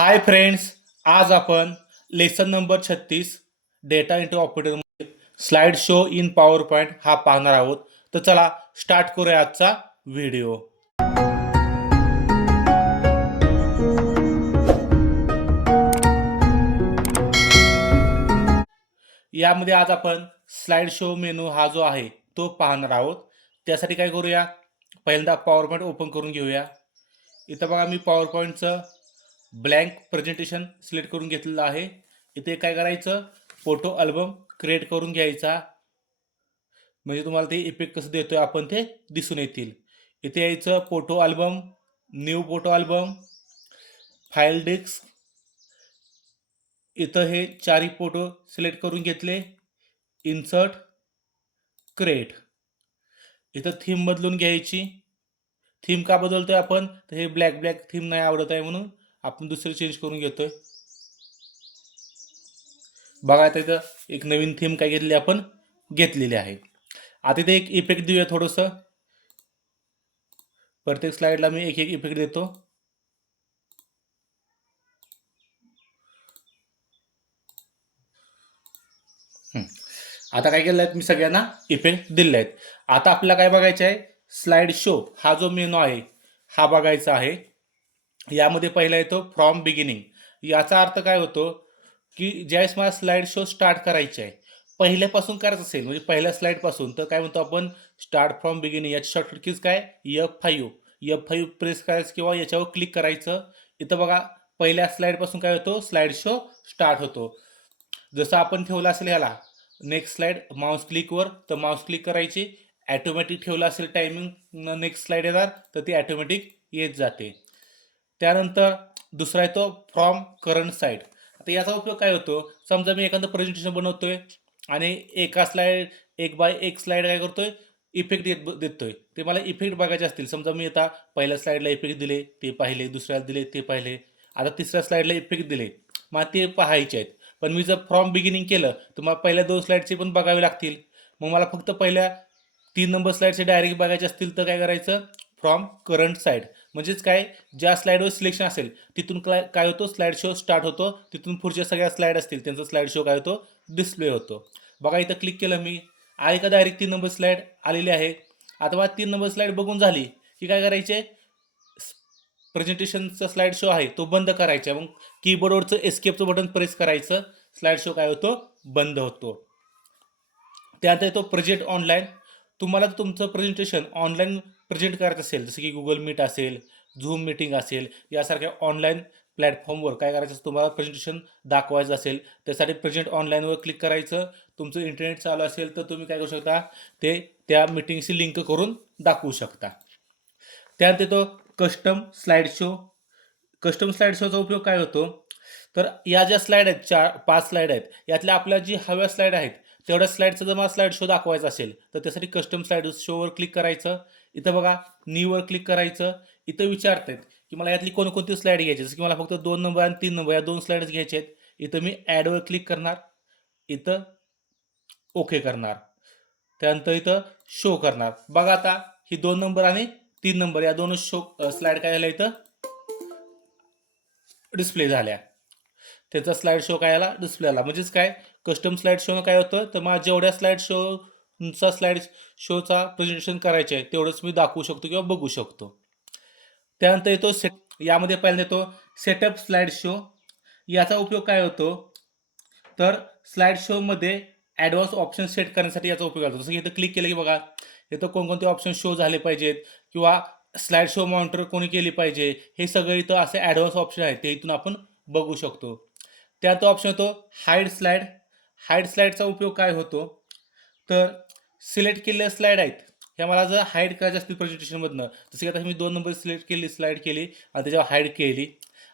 हाय friends आज आपण lesson number छत्तीस data into operator slide show in power point हा पाहणार आहोत. तर चला स्टार्ट करूया आजचा व्हिडिओ यामध्ये आज आपण स्लाइड शो मेनू हा जो आहे तो पाहणार आहोत. त्यासाठी काय करूया? पहिल्यांदा पॉवर पॉईंट ओपन करून घेऊया. इथं बघा मी पॉवर पॉईंटचं ब्लँक प्रेझेंटेशन सिलेक्ट करून घेतलेलं आहे. इथे काय करायचं? फोटो अल्बम क्रिएट करून घ्यायचा. म्हणजे तुम्हाला ते इफेक्ट कसं देतोय आपण ते दिसून येतील. इथे यायचं photo album new photo album file disk इथं हे चारही फोटो सिलेक्ट करून घेतले. इन्सर्ट क्रिएट इथं थीम बदलून घ्यायची. थीम का बदलतोय आपण? तर हे ब्लॅक ब्लॅक थीम नाही आवडत आहे म्हणून आपण दुसरं चेंज करून घेतोय. बघा आता इथं एक नवीन थीम काय घेतली आपण? घेतलेली आहे. आता इथे एक इफेक्ट देऊया थोडंसं. प्रत्येक स्लाईडला मी एक एक इफेक्ट देतो आता काय केलं आहे मी सगळ्यांना इफेक्ट दिले आहेत. आता आपल्याला काय बघायचं आहे? स्लाईड शो हा जो मेनू आहे हा बघायचा आहे. यामध्ये पहिला येतो फ्रॉम बिगिनिंग याचा अर्थ काय होतो की ज्यावेळेस मला स्लाईड शो स्टार्ट करायचे आहे पहिल्यापासून करायचं असेल म्हणजे पहिल्या स्लाईडपासून तर काय म्हणतो आपण स्टार्ट फ्रॉम बिगिनिंग याची शॉर्टकट कीज काय? F five F five press करायचं किंवा याच्यावर क्लिक करायचं. इथं बघा पहिल्या स्लाईडपासून काय होतो? स्लाईड शो स्टार्ट होतो. जसं आपण ठेवलं असेल ह्याला नेक्स्ट स्लाईड माऊस क्लिकवर तर माऊस क्लिक करायची. ॲटोमॅटिक ठेवलं असेल टायमिंग नेक्स्ट स्लाईड येणार तर ती ॲटोमॅटिक येत जाते. त्यानंतर दुसरा येतो फ्रॉम करंट साईड आता याचा उपयोग काय होतो? समजा मी एखादं प्रेझेंटेशन बनवतोय आणि एका स्लाईड एक बाय एक स्लाईड काय करतोय? इफेक्ट देत देतोय. ते मला इफेक्ट बघायचे असतील. समजा मी आता पहिल्या स्लाईडला इफेक्ट दिले ते पाहिले. दुसऱ्याला दिले ते पाहिले. आता तिसऱ्या स्लाईडला इफेक्ट दिले. मग ते पाहायचे आहेत. पण मी जर फ्रॉम बिगिनिंग केलं तर मला पहिल्या दोन स्लाईडचे पण बघावे लागतील. मग मला फक्त पहिल्या तीन नंबर स्लाईडचे डायरेक्ट बघायचे असतील तर काय करायचं? फ्रॉम करंट साईड म्हणजेच काय ज्या स्लाईडवर सिलेक्शन असेल तिथून काय काय होतो? स्लाईड शो स्टार्ट होतो. तिथून पुढच्या सगळ्या स्लाईड असतील त्यांचा स्लाईड शो काय होतो? डिस्प्ले होतो. बघा इथं क्लिक केलं मी. आहे का डायरेक्ट तीन नंबर स्लाईड आलेली आहे. आता तीन नंबर स्लाईड बघून झाली की काय करायचे? प्रेझेंटेशनचा स्लाईड शो आहे तो बंद करायचा. मग कीबोर्डवरचं एस्केपचं बटन प्रेस करायचं. स्लाईड शो काय होतो? बंद होतो. त्यानंतर येतो प्रोजेक्ट ऑनलाईन तुम्हाला तुमचं प्रेझेंटेशन ऑनलाईन प्रेझेंट करायचं असेल जसं की गुगल मीट असेल झूम मीटिंग असेल यासारख्या ऑनलाईन प्लॅटफॉर्मवर काय करायचं असं तुम्हाला प्रेझेंटेशन दाखवायचं असेल त्यासाठी प्रेझेंट ऑनलाईनवर क्लिक करायचं तुमचं इंटरनेट चालू असेल तर तुम्ही काय करू शकता ते त्या मीटिंगशी लिंक करून दाखवू शकता. त्यानंतर तो custom slide show custom slide शोचा उपयोग काय होतो? तर या ज्या स्लाईड आहेत चार पाच स्लाईड आहेत यातल्या आपल्या जी हव्या स्लाईड आहेत तेवढ्या स्लाईडचा जर मला स्लाईड शो दाखवायचा असेल तर त्यासाठी कस्टम स्लाईड शोवर क्लिक करायचं. इथं बघा न्यूवर क्लिक करायचं. इथं विचारतात की मला यातली कोणकोणती स्लाईड घ्यायची? जसं की मला फक्त दोन नंबर आणि तीन नंबर या दोन स्लाईड्स घ्यायचे आहेत इथं मी ॲडवर क्लिक करणार. इथं ओके करणार. त्यानंतर इथं शो करणार. बघा आता ही दोन नंबर आणि तीन नंबर या दोन शो स्लाईड काय झाल्या इथं? डिस्प्ले झाल्या. त्याचा स्लाईड शो काय आला? डिस्प्ले आला. म्हणजेच काय? कस्टम स्लाईड शो काय होतं? तर मला जेवढ्या स्लाईड शो तुमचा स्लाईड शोचा प्रेझेंटेशन करायचे आहे तेवढंच मी दाखवू शकतो किंवा बघू शकतो. त्यानंतर येतो सेट यामध्ये पहिल्यांदा येतो सेटअप स्लाईड शो याचा उपयोग काय होतो? तर स्लाईड शोमध्ये ॲडव्हान्स ऑप्शन सेट करण्यासाठी याचा उपयोग होतो. जसं की इथं क्लिक केलं की बघा इथं कोणकोणते ऑप्शन शो झाले पाहिजेत किंवा स्लाईड शो मॉनिटर कोणी केली पाहिजे हे सगळं इथं असे ॲडव्हान्स ऑप्शन आहेत ते इथून आपण बघू शकतो. त्यात ऑप्शन होतो हाईड स्लाईड हाईड स्लाईडचा उपयोग काय होतो? तर सिलेक्ट केलेल्या स्लाईड आहेत. ह्या मला जर हाईड करायचं असतील प्रेझेंटेशनमधनं जसं की आता मी दोन नंबर सिलेक्ट केली स्लाईड केली आणि त्याच्यावर हाईड केली.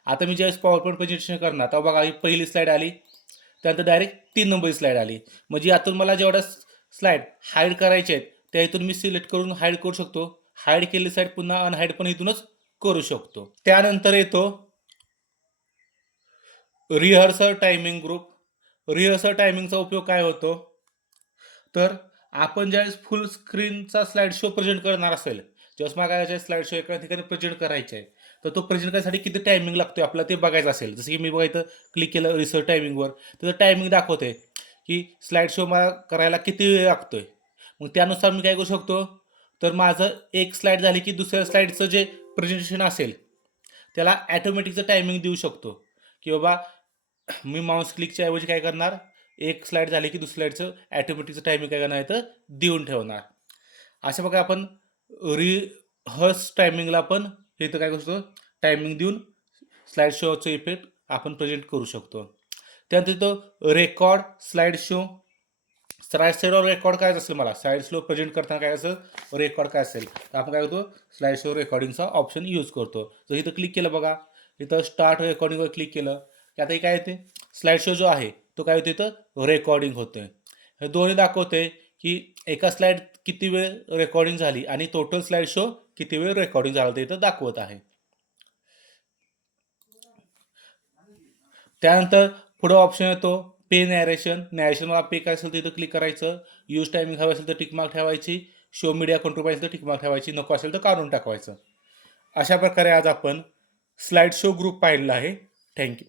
आता मी ज्यावेळेस पॉवर पॉईंट प्रेझेंटेशन करणार तेव्हा बघा ही पहिली स्लाईड आली त्यानंतर डायरेक्ट तीन नंबर स्लाईड आली. म्हणजे यातून मला जेवढ्या स्लाईड हाईड करायचे आहेत त्या इथून मी सिलेक्ट करून हाईड करू शकतो. हाईड केलेली साईड पुन्हा अनहाईड पण इथूनच करू शकतो. त्यानंतर येतो रिहर्सल टायमिंग ग्रुप रिहर्सल टायमिंगचा उपयोग काय होतो? तर आपण ज्यावेळेस फुल स्क्रीनचा स्लाईड शो प्रेझेंट करणार असेल ज्यावेळेस मागायच्या स्लाईड शो एका ठिकाणी प्रेझेंट करायचे आहे तर तो प्रेझेंट करण्यासाठी किती टायमिंग लागतो आपल्याला ते बघायचं असेल. जसं की मी बघा इथं क्लिक केलं रिसर्च टायमिंगवर तर टायमिंग दाखवते की स्लाईड शो मला करायला किती वेळ लागतोय. मग त्यानुसार मी काय करू शकतो? तर माझं एक स्लाईड झाली की दुसऱ्या स्लाईडचं जे प्रेझेंटेशन असेल त्याला ॲटोमॅटिकचं टायमिंग देऊ शकतो. की बाबा मी माऊस क्लिकच्या ऐवजी काय करणार? एक स्लाईड झाली की दुसऱ्या स्लाईडचं ॲटोमॅटिकचं टायमिंग काय करणार तर देऊन ठेवणार. अशा प्रकारे आपण रिहर्स टायमिंगला पण इथं काय करू शकतो? टायमिंग देऊन स्लाईड शोचं इफेक्ट आपण प्रेझेंट करू शकतो. त्यानंतर तो रेकॉर्ड स्लाईड शो स्लाईड शोवर रेकॉर्ड करायचं असेल मला? स्लाईड शो प्रेझेंट करताना काय असेल? रेकॉर्ड काय असेल? तर आपण काय करतो? स्लाईड शो रेकॉर्डिंगचा ऑप्शन यूज करतो. जर इथं क्लिक केलं बघा. इथं स्टार्ट रेकॉर्डिंगवर क्लिक केलं. की आता हे काय येते? स्लाईड शो जो आहे तो काय होते तिथं रेकॉर्डिंग होते हे दोन्ही दाखवते की एका स्लाईड किती वेळ रेकॉर्डिंग झाली आणि टोटल स्लाईड शो किती वेळ रेकॉर्डिंग झालं ते इथं दाखवत आहे. त्यानंतर पुढं ऑप्शन येतो पे नॅरेशन नॅरेशन मला पे काय असेल तिथं क्लिक करायचं. यूज टायमिंग हवी असेल तर टिकमार्क ठेवायची. शो मीडिया कंट्रोल पाहिजे तर टिकमार्क ठेवायची. नको असेल तर काढून टाकवायचं. अशा प्रकारे आज आपण स्लाईड शो ग्रुप पाहिलेला आहे. थँक्यू